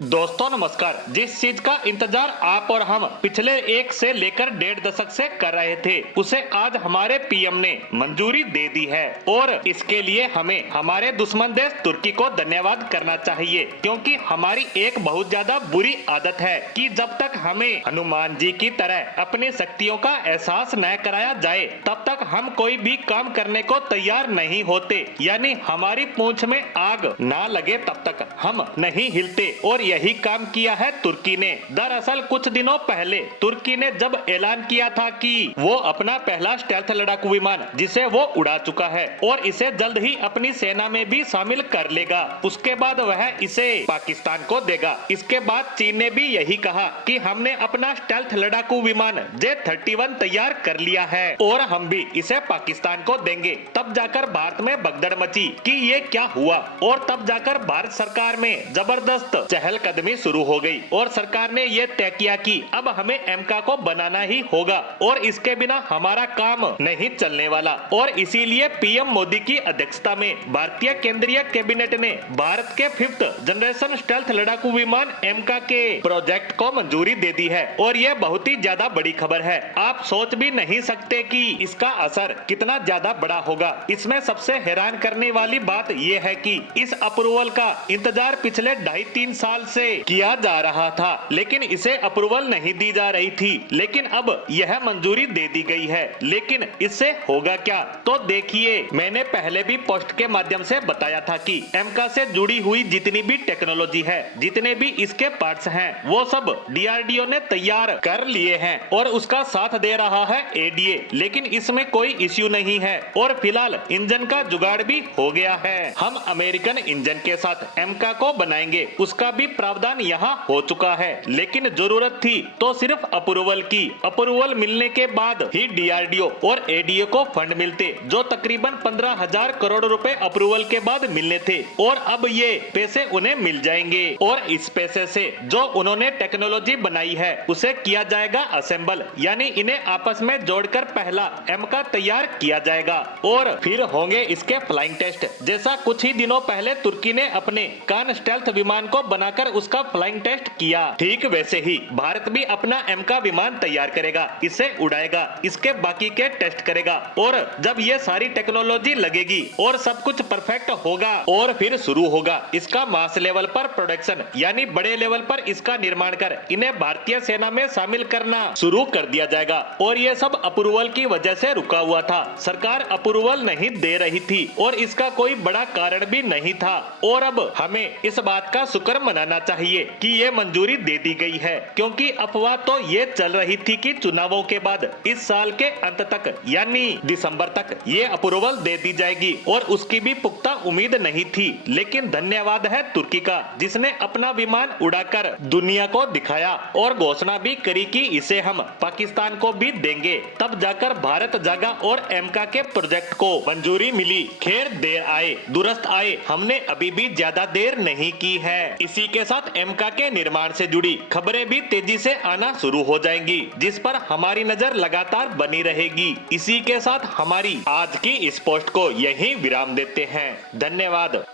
दोस्तों नमस्कार। जिस चीज का इंतजार आप और हम पिछले 1 से लेकर 1.5 दशक से कर रहे थे, उसे आज हमारे पीएम ने मंजूरी दे दी है और इसके लिए हमें हमारे दुश्मन देश तुर्की को धन्यवाद करना चाहिए, क्योंकि हमारी एक बहुत ज्यादा बुरी आदत है कि जब तक हमें हनुमान जी की तरह अपनी शक्तियों का एहसास न कराया जाए, तब तक हम कोई भी काम करने को तैयार नहीं होते। यानी हमारी पूंछ में आग ना लगे तब तक हम नहीं हिलते। और यही काम किया है तुर्की ने। दरअसल कुछ दिनों पहले तुर्की ने जब ऐलान किया था कि वो अपना पहला स्टेल्थ लड़ाकू विमान, जिसे वो उड़ा चुका है और इसे जल्द ही अपनी सेना में भी शामिल कर लेगा, उसके बाद वह इसे पाकिस्तान को देगा। इसके बाद चीन ने भी यही कहा कि हमने अपना स्टेल्थ लड़ाकू विमान J-31 तैयार कर लिया है और हम भी इसे पाकिस्तान को देंगे। तब जाकर भारत में भगदड़ मची कि ये क्या हुआ और तब जाकर भारत सरकार में जबरदस्त चहलकदमी शुरू हो गई और सरकार ने ये तय किया कि अब हमें एमका को बनाना ही होगा और इसके बिना हमारा काम नहीं चलने वाला। और इसीलिए पीएम मोदी की अध्यक्षता में भारतीय केंद्रीय कैबिनेट ने भारत के 5th जनरेशन स्टेल्थ लड़ाकू विमान एमका के प्रोजेक्ट को मंजूरी दे दी है। और यह बहुत ही ज्यादा बड़ी खबर है। आप सोच भी नहीं सकते कि इसका असर कितना ज्यादा बड़ा होगा। इसमें सबसे हैरान करने वाली बात यह है कि इस अप्रूवल का इंतजार पिछले 2.5-3 साल से किया जा रहा था, लेकिन इसे अप्रूवल नहीं दी जा रही थी। लेकिन अब यह मंजूरी दे दी गई है। लेकिन इससे होगा क्या, तो देखिए। मैंने पहले भी पोस्ट के माध्यम से बताया था कि एमका से जुड़ी हुई जितनी भी टेक्नोलॉजी है, जितने भी इसके पार्ट्स हैं, वो सब डीआरडीओ ने तैयार कर लिए हैं और उसका साथ दे रहा है एडीए। लेकिन इसमें कोई इश्यू नहीं है और फिलहाल इंजन का जुगाड़ भी हो गया है। हम अमेरिकन इंजन के साथ एमका को बनाएंगे, उसका भी प्रावधान यहाँ हो चुका है। लेकिन जरूरत थी तो सिर्फ अप्रूवल की। अप्रूवल मिलने के बाद ही डीआरडीओ और एडीए को फंड मिलते, जो तकरीबन 15,000 करोड़ रुपए अप्रूवल के बाद मिलने थे। और अब ये पैसे उन्हें मिल जाएंगे और इस पैसे से जो उन्होंने टेक्नोलॉजी बनाई है उसे किया जाएगा असेंबल, यानी इन्हें आपस में जोड़कर पहला एमका तैयार किया जाएगा और फिर होंगे इसके फ्लाइंग टेस्ट। जैसा कुछ ही दिनों पहले तुर्की ने अपने कान स्टेल्थ विमान को बनाकर उसका फ्लाइंग टेस्ट किया, ठीक वैसे ही भारत भी अपना एमका विमान तैयार करेगा, इसे उड़ाएगा, इसके बाकी के टेस्ट करेगा। और जब ये सारी टेक्नोलॉजी लगेगी और सब कुछ परफेक्ट होगा और फिर शुरू होगा इसका मास लेवल पर प्रोडक्शन, यानी बड़े लेवल पर इसका निर्माण कर इन्हें भारतीय सेना में शामिल करना शुरू कर दिया जाएगा। और ये सब अप्रूवल की वजह से रुका हुआ था। सरकार अप्रूवल नहीं दे रही थी और इसका कोई बड़ा कारण भी नहीं था। और अब हमें इस बात का शुक्र मनाना चाहिए कि ये मंजूरी दे दी गई है, क्योंकि अफवाह तो ये चल रही थी कि चुनावों के बाद इस साल के अंत तक, यानी दिसंबर तक ये अप्रूवल दे दी जाएगी और उसकी भी पुख्ता उम्मीद नहीं थी। लेकिन धन्यवाद है तुर्की का, जिसने अपना विमान उड़ाकर दुनिया को दिखाया और घोषणा भी करी कि इसे हम पाकिस्तान को भी देंगे। तब जाकर भारत जागा और एमका के प्रोजेक्ट को मंजूरी मिली। खैर देर आए दुरुस्त आए, हमने अभी भी ज्यादा देर नहीं की है। इसी के साथ एमका के निर्माण से जुड़ी खबरें भी तेजी से आना शुरू हो जाएंगी, जिस पर हमारी नजर लगातार बनी रहेगी। इसी के साथ हमारी आज की इस पोस्ट को यहीं विराम देते हैं। धन्यवाद।